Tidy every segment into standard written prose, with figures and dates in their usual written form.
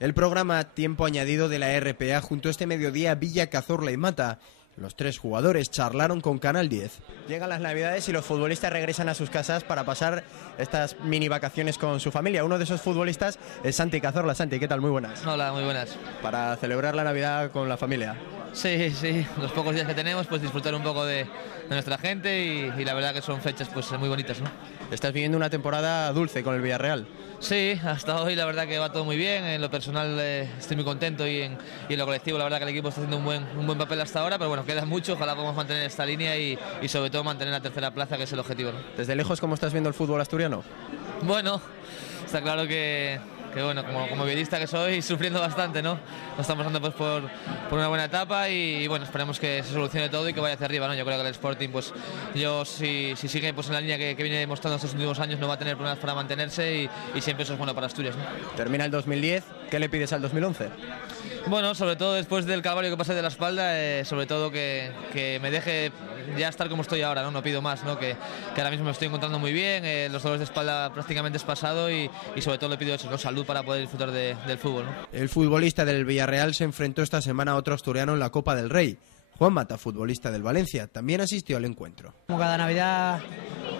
El programa Tiempo Añadido de la RPA junto a este mediodía Villa, Cazorla y Mata. Los tres jugadores charlaron con Canal 10. Llegan las Navidades y los futbolistas regresan a sus casas para pasar estas mini vacaciones con su familia. Uno de esos futbolistas es Santi Cazorla. Santi, ¿qué tal? Muy buenas. Hola, muy buenas. Para celebrar la Navidad con la familia. Sí, los pocos días que tenemos, pues disfrutar un poco de nuestra gente y la verdad que son fechas pues muy bonitas, ¿no? Estás viviendo una temporada dulce con el Villarreal. Sí, hasta hoy la verdad que va todo muy bien, en lo personal estoy muy contento y en lo colectivo la verdad que el equipo está haciendo un buen papel hasta ahora, pero bueno, queda mucho, ojalá podamos mantener esta línea y sobre todo mantener la tercera plaza, que es el objetivo, ¿no? Desde lejos, ¿cómo estás viendo el fútbol asturiano? Bueno, está claro que bueno, como violista que soy, sufriendo bastante, ¿no? Nos estamos pasando pues por una buena etapa y bueno, esperemos que se solucione todo y que vaya hacia arriba, ¿no? Yo creo que el Sporting, pues si sigue pues en la línea que viene demostrando estos últimos años, no va a tener problemas para mantenerse y siempre eso es bueno para Asturias, ¿no? Termina el 2010, ¿qué le pides al 2011? Bueno, sobre todo después del calvario que pasé de la espalda, sobre todo que me deje ya estar como estoy ahora, no pido más, ¿no? Que ahora mismo me estoy encontrando muy bien, los dolores de espalda prácticamente es pasado y sobre todo le pido eso, ¿no? Salud para poder disfrutar del fútbol, ¿no? El futbolista del Villarreal se enfrentó esta semana a otro asturiano en la Copa del Rey. Juan Mata, futbolista del Valencia, también asistió al encuentro. Como cada Navidad,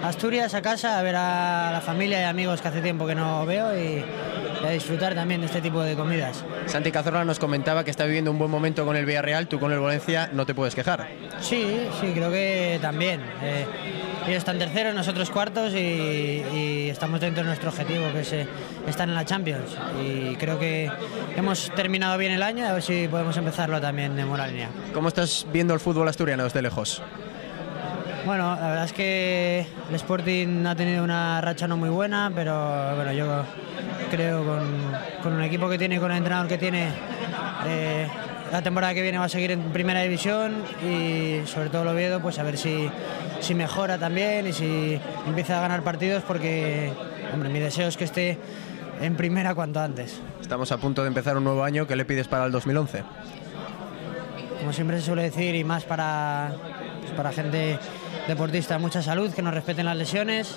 Asturias a casa, a ver a la familia y amigos que hace tiempo que no veo y a disfrutar también de este tipo de comidas. Santi Cazorla nos comentaba que está viviendo un buen momento con el Villarreal, tú con el Valencia no te puedes quejar. Sí, creo que también. Ellos están terceros, nosotros cuartos y estamos dentro de nuestro objetivo, que es estar en la Champions. Y creo que hemos terminado bien el año, a ver si podemos empezarlo también de buena línea. ¿Cómo estás viendo el fútbol asturiano desde lejos? Bueno, la verdad es que el Sporting ha tenido una racha no muy buena, pero bueno, yo creo con un equipo que tiene, con el entrenador que tiene, la temporada que viene va a seguir en primera división y sobre todo el Oviedo, pues a ver si mejora también y si empieza a ganar partidos, porque hombre, mi deseo es que esté en primera cuanto antes. Estamos a punto de empezar un nuevo año, ¿qué le pides para el 2011? Como siempre se suele decir, y más para gente deportista, mucha salud, que nos respeten las lesiones,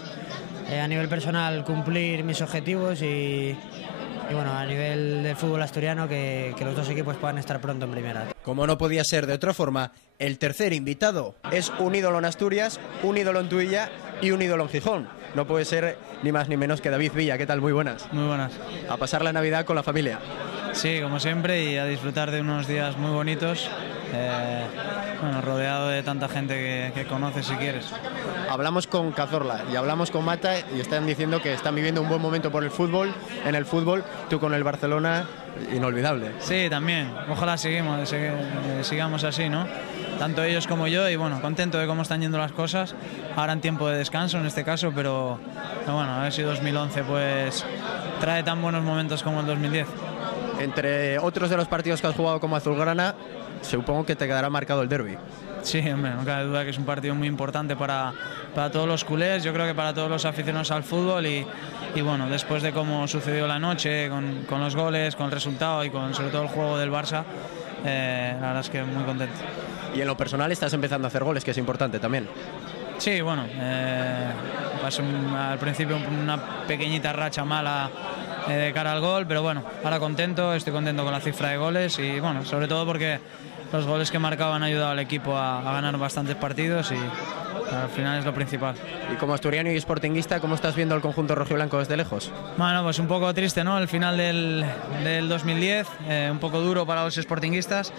a nivel personal cumplir mis objetivos y bueno, a nivel del fútbol asturiano que los dos equipos puedan estar pronto en primera. Como no podía ser de otra forma, el tercer invitado es un ídolo en Asturias, un ídolo en Tuilla y un ídolo en Gijón. No puede ser ni más ni menos que David Villa. ¿Qué tal? Muy buenas. Muy buenas. A pasar la Navidad con la familia. Sí, como siempre, y a disfrutar de unos días muy bonitos, bueno, rodeado de tanta gente que conoces si quieres. Hablamos con Cazorla y hablamos con Mata y están diciendo que están viviendo un buen momento por el fútbol, en el fútbol, tú con el Barcelona, inolvidable. Sí, también, ojalá sigamos así, ¿no? Tanto ellos como yo, y bueno, contento de cómo están yendo las cosas, ahora en tiempo de descanso en este caso, pero bueno, a ver si 2011 pues trae tan buenos momentos como el 2010. Entre otros de los partidos que has jugado como azulgrana, supongo que te quedará marcado el derbi. Sí, hombre, no cabe duda que es un partido muy importante para todos los culés, yo creo que para todos los aficionados al fútbol y bueno, después de cómo sucedió la noche, con los goles, con el resultado y con sobre todo el juego del Barça, la verdad es que muy contento. Y en lo personal estás empezando a hacer goles, que es importante también. Sí, bueno, pasé al principio una pequeñita racha mala de cara al gol, pero bueno, ahora estoy contento con la cifra de goles y bueno, sobre todo porque los goles que marcaba han ayudado al equipo a ganar bastantes partidos y al final es lo principal. Y como asturiano y sportinguista, ¿cómo estás viendo el conjunto rojiblanco desde lejos? Bueno, pues un poco triste, ¿no? El final del 2010, un poco duro para los sportinguistas,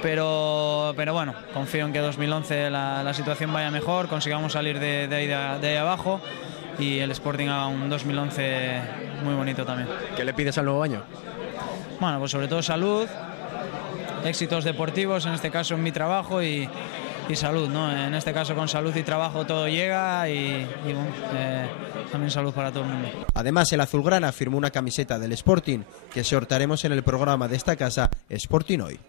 pero bueno, confío en que 2011 la situación vaya mejor, consigamos salir de ahí abajo y el Sporting haga un 2011 muy bonito también. ¿Qué le pides al nuevo año? Bueno, pues sobre todo salud, éxitos deportivos, en este caso en mi trabajo y salud, ¿no? En este caso con salud y trabajo todo llega y bueno, también salud para todo el mundo. Además, el azulgrana firmó una camiseta del Sporting que sortearemos en el programa de esta casa Sporting Hoy.